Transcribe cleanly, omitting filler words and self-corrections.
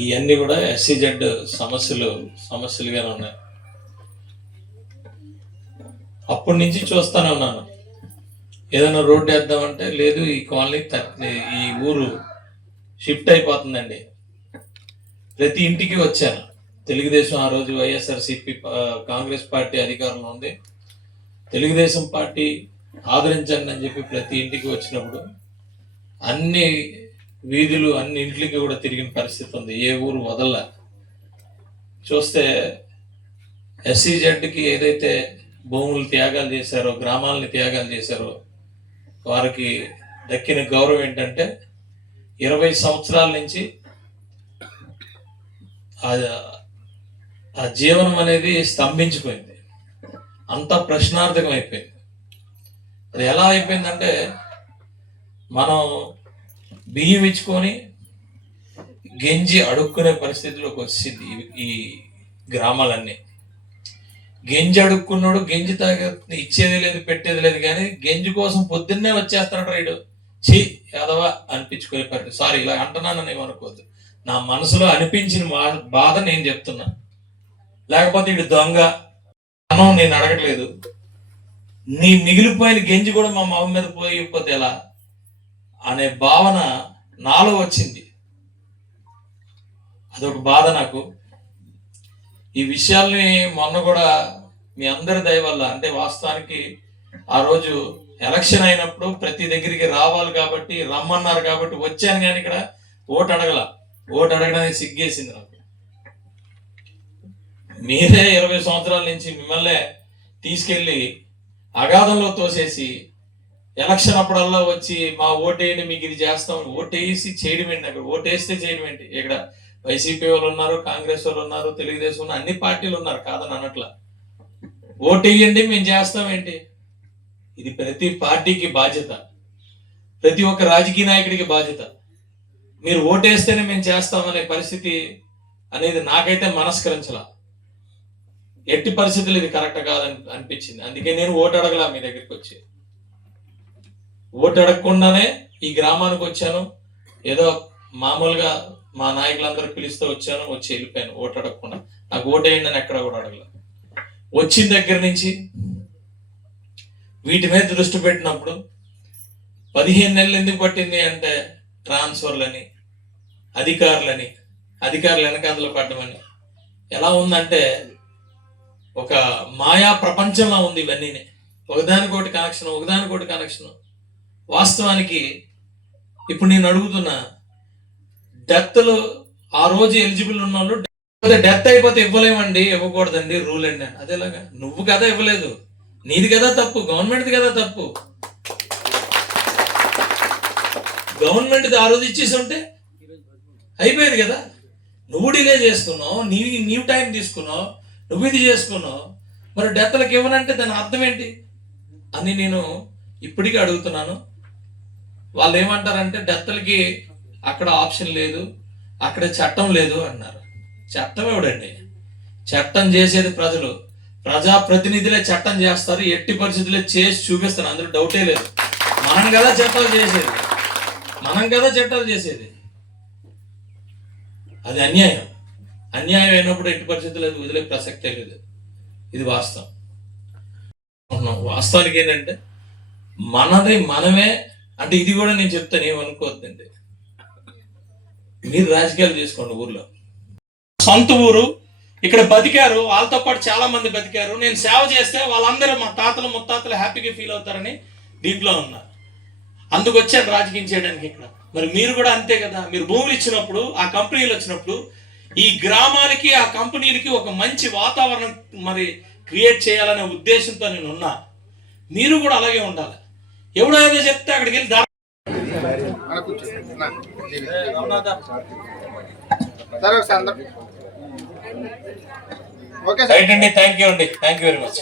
ఇవన్నీ కూడా SEZ సమస్యలుగానే ఉన్నాయి. అప్పటి నుంచి చూస్తానే ఉన్నాను. ఏదైనా రోడ్డు వేద్దామంటే లేదు, ఈ కాలనీ ఈ ఊరు షిఫ్ట్ అయిపోతుందండి. ప్రతి ఇంటికి వచ్చాను. తెలుగుదేశం ఆ రోజు వైఎస్ఆర్సీపీ కాంగ్రెస్ పార్టీ అధికారంలో ఉంది. తెలుగుదేశం పార్టీ ఆదరించండి అని చెప్పి ప్రతి ఇంటికి వచ్చినప్పుడు అన్ని వీధులు అన్ని ఇంట్లకి కూడా తిరిగిన పరిస్థితి ఉంది. ఏ ఊరు వదల్లా. చూస్తే SEZకి ఏదైతే భూములు త్యాగాలు చేశారో, గ్రామాలని త్యాగాలు చేశారో, వారికి దక్కిన గౌరవం ఏంటంటే 20 సంవత్సరాల నుంచి ఆ జీవనం అనేది స్తంభించిపోయింది. అంతా ప్రశ్నార్థకం అయిపోయింది. అది ఎలా అయిపోయిందంటే, మనం బియ్యం ఇచ్చుకొని గెంజి అడుక్కునే పరిస్థితిలోకి వచ్చింది ఈ గ్రామాలన్నీ. గెంజి అడుక్కున్నాడు, గెంజి ఇచ్చేది లేదు, పెట్టేది లేదు. కానీ గెంజి కోసం పొద్దున్నే వచ్చేస్తాడు రైడు. చీ యాదవా అనిపించుకునే పరిస్థితి. సారీ, ఇలా అంటున్నానని ఏమనుకోవద్దు. నా మనసులో అనిపించిన బాధ నేను చెప్తున్నా. లేకపోతే ఇటు దొంగ అనం నేను అడగట్లేదు. నీ మిగిలిపోయిన గెంజి కూడా మా మొహం మీద పోయిపోతే ఎలా అనే భావన నాలో వచ్చింది. అదొక బాధ నాకు. ఈ విషయాల్ని మొన్న కూడా మీ అందరి దయ వల్ల, అంటే వాస్తవానికి ఆ రోజు ఎలక్షన్ అయినప్పుడు ప్రతి దగ్గరికి రావాలి కాబట్టి, రమ్మన్నారు కాబట్టి వచ్చాను. కానీ ఇక్కడ ఓటు అడగడానికి సిగ్గేసింది నాకు. మీరే 20 సంవత్సరాల నుంచి మిమ్మల్ని తీసుకెళ్లి అగాధంలో తోసేసి ఎలక్షన్ అప్పుడల్లా వచ్చి మా ఓటేయండి మీకు ఇది చేస్తాం, ఓటేసి చేయడం ఏంటి? అక్కడ ఓటేస్తే చేయడం ఏంటి? ఇక్కడ వైసీపీ వాళ్ళు ఉన్నారు, కాంగ్రెస్ వాళ్ళు ఉన్నారు, తెలుగుదేశం ఉన్నారు, అన్ని పార్టీలు ఉన్నారు, కాదని అనట్లా. ఓటేయండి మేము చేస్తాం ఏంటి? ఇది ప్రతి పార్టీకి బాధ్యత, ప్రతి ఒక్క రాజకీయ నాయకుడికి బాధ్యత. మీరు ఓటేస్తేనే మేము చేస్తామనే పరిస్థితి అనేది నాకైతే మనస్కరించలా. ఎట్టి పరిస్థితులు ఇది కరెక్ట్ కాదని అనిపించింది. అందుకే నేను ఓటు అడగలా మీ దగ్గరికి వచ్చి. ఓటు అడగకుండానే ఈ గ్రామానికి వచ్చాను. ఏదో మామూలుగా మా నాయకులందరూ పిలుస్తూ వచ్చాను, వచ్చి వెళ్ళిపోయాను. ఓటు అడగకుండా. నాకు ఓటు వేయండి అని ఎక్కడ కూడా అడగల. వచ్చిన దగ్గర నుంచి వీటి మీద దృష్టి పెట్టినప్పుడు 15 నెలలు ఎందుకు పట్టింది అంటే, ట్రాన్స్ఫర్లని, అధికారులు వెనకాతలు పడ్డమని. ఎలా ఉందంటే ఒక మాయా ప్రపంచంలో ఉంది ఇవన్నీ. ఒకదానికోటి కనెక్షన్. వాస్తవానికి ఇప్పుడు నేను అడుగుతున్నా, డెత్లు ఆ రోజు ఎలిజిబుల్ ఉన్న వాళ్ళు డెత్ అయిపోతే ఇవ్వలేమండి, ఇవ్వకూడదండి రూల్ అండి. అదేలాగా నువ్వు కదా ఇవ్వలేదు, నీది కదా తప్పు, గవర్నమెంట్ది కదా తప్పు. గవర్నమెంట్ది ఆ రోజు ఇచ్చేసి ఉంటే అయిపోయేది కదా. నువ్వు డిలే చేసుకున్నావు, నీవు టైం తీసుకున్నావు, నువ్వు ఇది చేసుకున్నావు. మరి డెత్లకు ఇవ్వనంటే దాని అర్థం ఏంటి అని నేను ఇప్పటికీ అడుగుతున్నాను. వాళ్ళు ఏమంటారంటే డెత్లకి అక్కడ ఆప్షన్ లేదు, అక్కడ చట్టం లేదు అన్నారు. చట్టం ఎవడండి? చట్టం చేసేది ప్రజలు, ప్రజాప్రతినిధులే చట్టం చేస్తారు. ఎట్టి పరిస్థితులే చేసి చూపిస్తారు, అందులో డౌటే లేదు. మనం కదా చట్టాలు చేసేది. అది అన్యాయం అయినప్పుడు ఎట్టి పరిస్థితులు వదిలే ప్రసక్తే లేదు. ఇది వాస్తవానికి ఏంటంటే మనది మనమే. అంటే ఇది కూడా నేను చెప్తాను, ఏమనుకోవద్దండి. మీరు రాజకీయాలు చేసుకోండి. ఊర్లో సొంత ఊరు, ఇక్కడ బతికారు, వాళ్ళతో పాటు చాలా మంది బతికారు. నేను సేవ చేస్తే వాళ్ళందరూ మా తాతలు ముత్తాతలు హ్యాపీగా ఫీల్ అవుతారని దీంట్లో ఉన్నారు. అందుకు వచ్చాను రాజకీయం చేయడానికి ఇక్కడ. మరి మీరు కూడా అంతే కదా. మీరు భూములు ఇచ్చినప్పుడు, ఆ కంపెనీలు వచ్చినప్పుడు ఈ గ్రామానికి, ఆ కంపెనీలకి ఒక మంచి వాతావరణం మరి క్రియేట్ చేయాలనే ఉద్దేశంతో నేను ఉన్నా. మీరు కూడా అలాగే ఉండాలి. ఎవడో ఏదో చెప్తే అక్కడికి వెళ్ళి థ్యాంక్ యూ వెరీ మచ్.